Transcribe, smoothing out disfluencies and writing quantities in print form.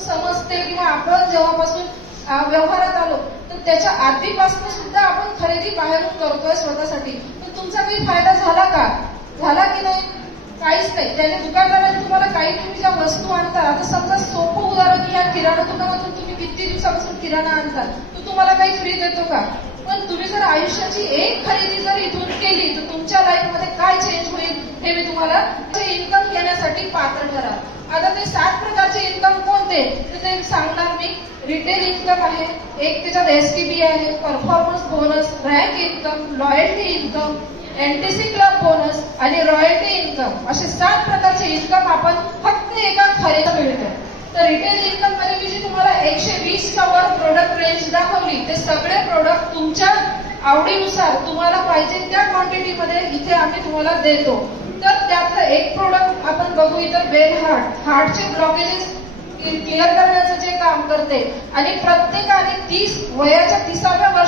समजते किंवा आपण जेव्हापासून व्यवहारात आलो तर त्याच्या आधीपासून सुद्धा आपण खरेदी बाहेरून करतोय स्वतःसाठी, पण तुमचा काही फायदा झाला का? झाला की नाही? काहीच नाही. त्याने दुकानदाराने तुम्हाला काही तुम्ही ज्या वस्तू आणता, आता समजा सोपं उदाहरण या किराणा दुकानातून तुम्ही किती दिवसापासून किराणा आणता, तो तुम्हाला काही फ्री देतो का? पण तुम्ही जर आयुष्याची एक खरेदी जर इथून केली तर तुमच्या लाईफमध्ये काय चेंज होईल हे मी तुम्हाला इन्कम घेण्यासाठी पात्र करा. आता ते 7 प्रकारचे इन्कम कोणते तर ते सांगणार मी. रिटेल इन्कम आहे, एक त्याच्यात एसटीबी आहे, performance bonus, rank income, loyalty income, NTC club bonus आणि रॉयल्टी इन्कम, असे 7 प्रकारचे इन्कम आपण फक्त एका खरेदीला मिळतो. तर रिटेल इन्कम मध्ये मी जी तुम्हाला 120च्या वर प्रोडक्ट रेंज दाखवली, ते सगळे प्रोडक्ट तुमच्या आवडीनुसार तुम्हाला पाहिजे त्या क्वांटिटीमध्ये इथे आम्ही तुम्हाला देतो. तर त्यातलं एक प्रोडक्ट आपण बघू इथं, बेल हार्टचे ब्लॉकेजेस क्लिअर करण्याचं जे काम करते आणि प्रत्येकाने वयाच्या 30व्या